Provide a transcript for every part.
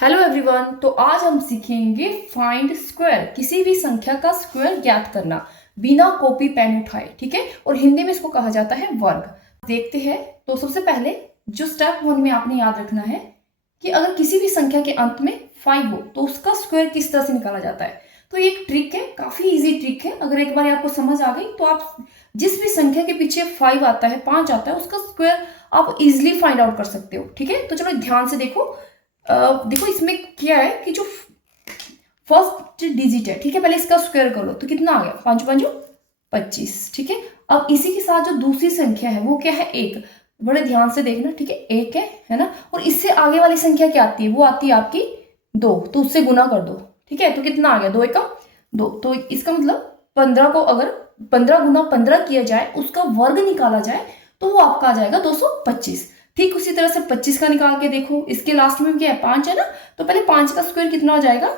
Hello everyone. तो आज हम सीखेंगे फाइंड स्क्वायर, किसी भी संख्या का स्क्वायर ज्ञात करना बिना कॉपी पेन उठाए। ठीक है, और हिंदी में इसको कहा जाता है वर्ग। देखते हैं। तो सबसे पहले जो स्टेप 1 में आपने याद रखना है कि अगर किसी भी संख्या के अंत में 5 हो तो उसका स्क्वायर किस तरह से निकाला जाता है। तो ये एक ट्रिक है, काफी इजी ट्रिक है। अगर एक बार आपको समझ आ गई तो आप जिस भी संख्या के पीछे 5 आता है, 5 आता है, उसका स्क्वायर आप इजिली फाइंड आउट कर सकते हो। ठीक है, तो चलो ध्यान से देखो। देखो इसमें क्या है कि जो फर्स्ट डिजिट है, ठीक है, पहले इसका स्क्वायर कर लो तो कितना आ गया, 5 5 25। ठीक है, अब इसी के साथ जो दूसरी संख्या है वो क्या है, 1। बड़े ध्यान से देखना, ठीक है, 1 है ना। और इससे आगे वाली संख्या क्या आती है, वो आती है आपकी 2, तो उससे गुना कर दो। ठीक है, तो कितना आ गया, 2 1 2। तो इसका मतलब 15 को अगर 15 गुना 15 किया जाए, उसका वर्ग निकाला जाए, तो वो आपका आ जाएगा 225। ठीक उसी तरह से 25 का निकाल के देखो, इसके लास्ट में क्या है, 5 है ना। तो पहले 5 का स्क्वायर कितना हो जाएगा,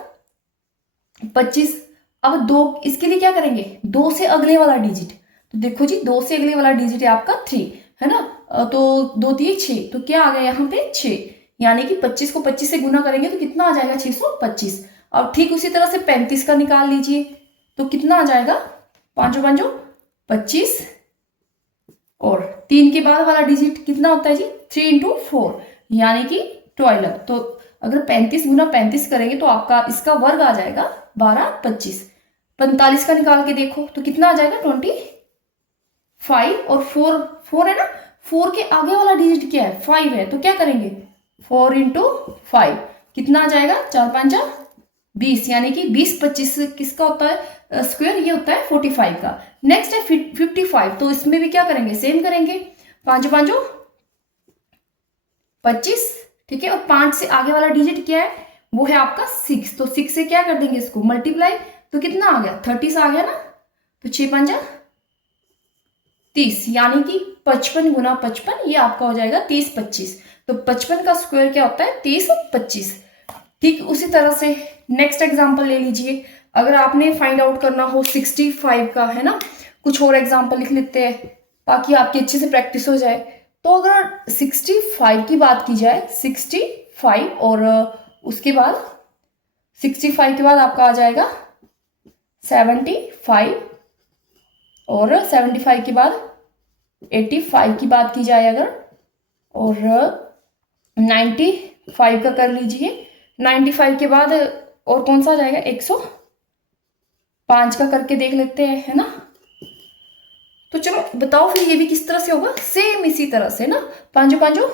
25। अब 2, इसके लिए क्या करेंगे, 2 से अगले वाला डिजिट। तो देखो जी, 2 से अगले वाला डिजिट है आपका 3, है ना। तो 2 3 6, तो क्या आ गया यहाँ पे 6, यानी कि 25 को 25 से गुना करेंगे तो कितना आ जाएगा, 625। अब ठीक उसी तरह से 35 का निकाल लीजिए, तो कितना आ जाएगा, 5 5 25, और 3 के बाद वाला डिजिट कितना होता है जी, 3 इंटू 4, यानी कि 12। तो अगर 35 गुना 35 करेंगे तो आपका इसका वर्ग आ जाएगा 12 25। 45 का निकाल के देखो तो कितना आ जाएगा, 25, और 4 है ना। 4 के आगे वाला डिजिट क्या है, 5 है, तो क्या करेंगे, 4 इंटू 5, कितना आ जाएगा, 4 5 20, यानी कि 20 25 किसका होता है स्क्वायर, ये होता है 45 का। नेक्स्ट है 55, तो इसमें भी क्या करेंगे, सेम करेंगे, 5 5 25। ठीक है, और 5 से आगे वाला डिजिट क्या है, वो है आपका 6, तो 6 से क्या कर देंगे, इसको मल्टीप्लाई, तो कितना आ गया, 30 आ गया ना। तो 6 5 30, यानी कि 55 गुना 55, ये आपका हो जाएगा 30 25। तो 55 का स्क्वायर क्या होता है, 30 25। ठीक उसी तरह से नेक्स्ट एग्जांपल ले लीजिए। अगर आपने फाइंड आउट करना हो 65 का, है ना, कुछ और एग्जांपल लिख लेते हैं ताकि आपकी अच्छे से प्रैक्टिस हो जाए। तो अगर 65 की बात की जाए, 65 और उसके बाद 65 के बाद आपका आ जाएगा 75, और 75 के बाद 85 की बात की जाए अगर, और 95 का कर लीजिए। 95 के बाद और कौन सा आ जाएगा, 105 का करके देख लेते हैं, है ना। तो चलो बताओ फिर ये भी किस तरह से होगा, सेम इसी तरह से ना, 5 5,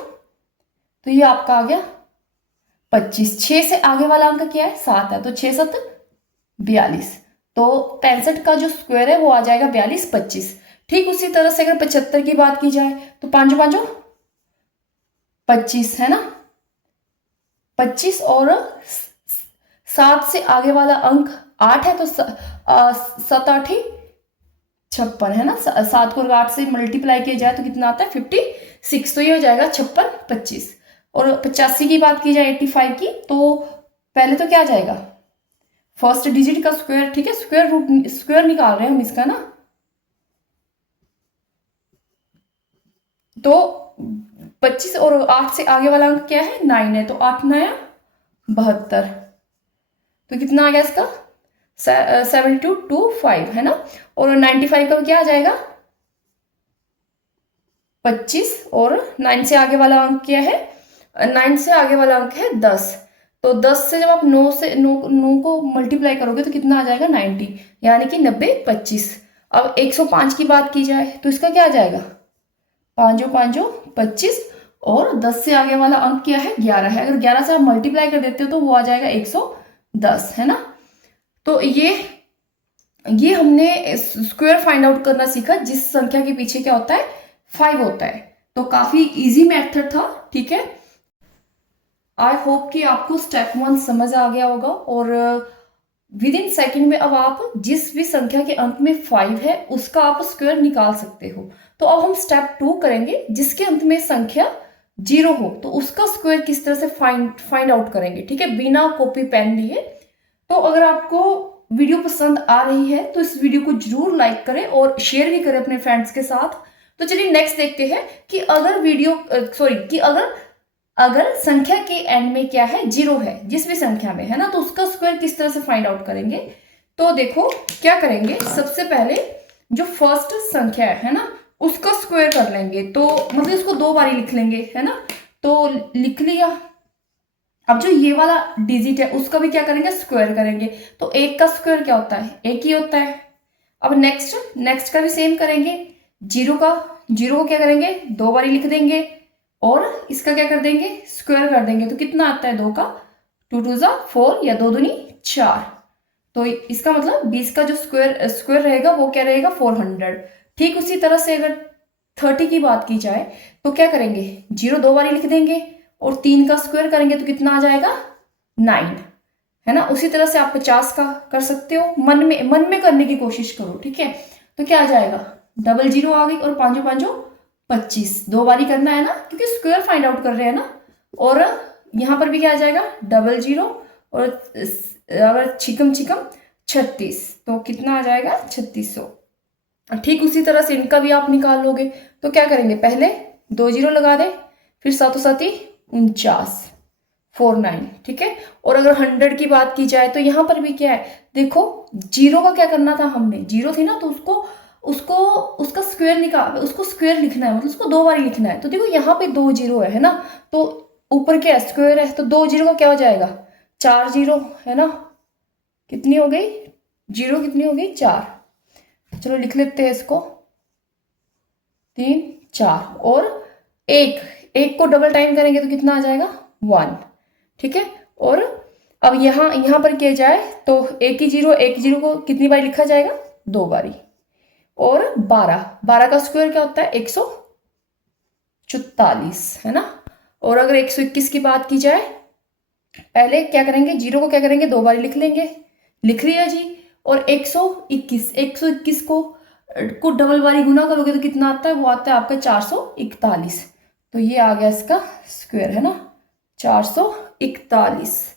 तो ये आपका आ गया 25। 6 से आगे वाला अंक क्या है, 7 है, तो 6 7 42। तो 65 का जो स्क्वायर है वो आ जाएगा 42 25। ठीक उसी तरह से अगर 75 की बात की जाए तो 5 5 25, है ना, 25, और 7 से आगे वाला अंक 8 है, तो 7 8 56, है ना। 7 को 8 से मल्टीप्लाई किया जाए तो कितना आता है, 56, तो ये हो जाएगा 56 25। और 85 की बात की जाए, 85 की, तो पहले तो क्या आ जाएगा, फर्स्ट डिजिट का स्क्वायर। ठीक है, स्क्वायर रूट, स्क्वायर निकाल रहे हैं हम इसका ना। तो 25 और 8 से आगे वाला अंक क्या है, 9 है, तो 8 9 72, तो कितना आ गया इसका, 72 टू 5, है ना। और 95 का क्या आ जाएगा, 25, और 9 से आगे वाला अंक क्या है, 9 से आगे वाला अंक है 10। तो 10 से जब आप 9 से 9 को मल्टीप्लाई करोगे तो कितना आ जाएगा, 90, यानी कि 90 25। अब 105 की बात की जाए तो इसका क्या आ जाएगा, 5 5 25, और 10 से आगे वाला अंक क्या है, 11 है। अगर 11 से आप मल्टीप्लाई कर देते हो तो वो आ जाएगा 110, है ना। तो ये हमने स्क्वायर फाइंड आउट करना सीखा जिस संख्या के पीछे क्या होता है, 5 होता है। तो काफी इजी मेथड था। ठीक है, आई होप कि आपको स्टेप 1 समझ आ गया होगा, और विद इन सेकेंड में अब आप जिस भी संख्या के अंत में 5 है उसका आप स्क्वायर निकाल सकते हो। तो अब हम स्टेप 2 करेंगे, जिसके अंत में संख्या 0 हो तो उसका स्क्वायर किस तरह से फाइंड आउट करेंगे। ठीक है, बिना कॉपी पेन लिए। तो अगर आपको वीडियो पसंद आ रही है तो इस वीडियो को जरूर लाइक करें और शेयर भी करें अपने फ्रेंड्स के साथ। तो चलिए नेक्स्ट देखते हैं कि अगर अगर संख्या के एंड में क्या है, 0 है, जिस भी संख्या में है ना, तो उसका स्क्वायर किस तरह से फाइंड आउट करेंगे। तो देखो क्या करेंगे, सबसे पहले जो फर्स्ट संख्या है ना, उसका स्क्वायर कर लेंगे। तो मतलब इसको 2 बारी लिख लेंगे, है ना, तो लिख लिया। अब जो ये वाला डिजिट है उसका भी क्या करेंगे, स्क्वायर करेंगे। तो 1 का स्क्वायर क्या होता है, 1 ही होता है। अब नेक्स्ट का भी सेम करेंगे। 0 को क्या करेंगे, 2 बारी लिख देंगे और इसका क्या कर देंगे, स्क्वायर कर देंगे। तो कितना आता है 2 का, 2 2 जा 4 या 2 दूनी 4। तो इसका मतलब 20 का जो स्क्वायर रहेगा वो क्या रहेगा, 400। ठीक उसी तरह से अगर 30 की बात की जाए तो क्या करेंगे, 0 2 बारी लिख देंगे और 3 का स्क्वायर करेंगे तो कितना आ जाएगा, 9, है ना। उसी तरह से आप 50 का कर सकते हो, मन में करने की कोशिश करो, ठीक है। तो क्या आ जाएगा, 00 आ गई और 5 5 25, 2 बारी करना है ना, क्योंकि स्क्वायर फाइंड आउट कर रहे हैं ना। और यहाँ पर भी क्या आ जाएगा, 00 और अगर छिकम 36, तो कितना आ जाएगा, 3600। ठीक उसी तरह से इनका भी आप निकाल लोगे। तो क्या करेंगे, पहले 2 0 लगा दे, फिर 7 7 49, 49, ठीक है। और अगर 100 की बात की जाए तो यहाँ पर भी क्या है, देखो 0 का क्या करना था हमने, 0 थी ना, तो उसका स्क्वायर निकाल, उसको स्क्वायर लिखना है, मतलब उसको 2 बारी लिखना है। तो देखो यहाँ पे 2 0 है ना, तो ऊपर क्या है, स्क्वायर है, तो 2 0 का क्या हो जाएगा, 4 0, है ना। कितनी हो गई, 0 कितनी हो गई, 4। चलो लिख लेते हैं इसको, 3 4 और 1 को डबल टाइम करेंगे तो कितना आ जाएगा, 1, ठीक है। और अब यहाँ पर किया जाए तो 1 ही 0 को कितनी बार लिखा जाएगा, 2 बारी। और 12 का स्क्वायर क्या होता है, 144, है ना। और अगर 121 की बात की जाए, पहले क्या करेंगे, 0 को क्या करेंगे, 2 बारी लिख लेंगे, लिख लिया जी। और 121 को डबल बारी गुना करोगे तो कितना आता है, वो आता है आपका 441। तो ये आ गया इसका स्क्वायर, है ना, 441।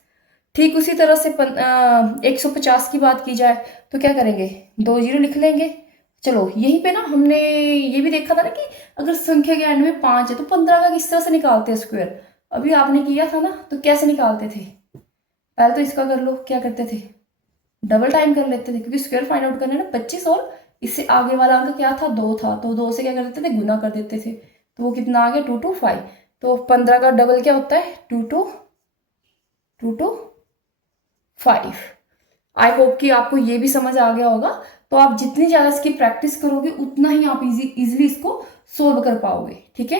ठीक उसी तरह से 150 की बात की जाए तो क्या करेंगे, 2 0 लिख लेंगे। चलो यहीं पे ना हमने ये भी देखा था ना कि अगर संख्या के एंड में 5 है तो 15 का किस तरह से निकालते हैं स्क्वायर, अभी आपने किया था ना। तो कैसे निकालते थे, पहले तो इसका कर लो, क्या करते थे, डबल टाइम कर लेते थे, क्योंकि स्क्वायर फाइंड आउट करना है ना। 25 और इससे आगे वाला अंक क्या था, 2 था, तो 2 से क्या कर देते थे, गुना कर देते थे। तो वो कितना आ गया, 2 2 5। तो 15 का डबल क्या होता है, 2 2 5। आई होप कि आपको ये भी समझ आ गया होगा। तो आप जितनी ज़्यादा इसकी प्रैक्टिस करोगे उतना ही आप इजीली इसको सोल्व कर पाओगे, ठीक है।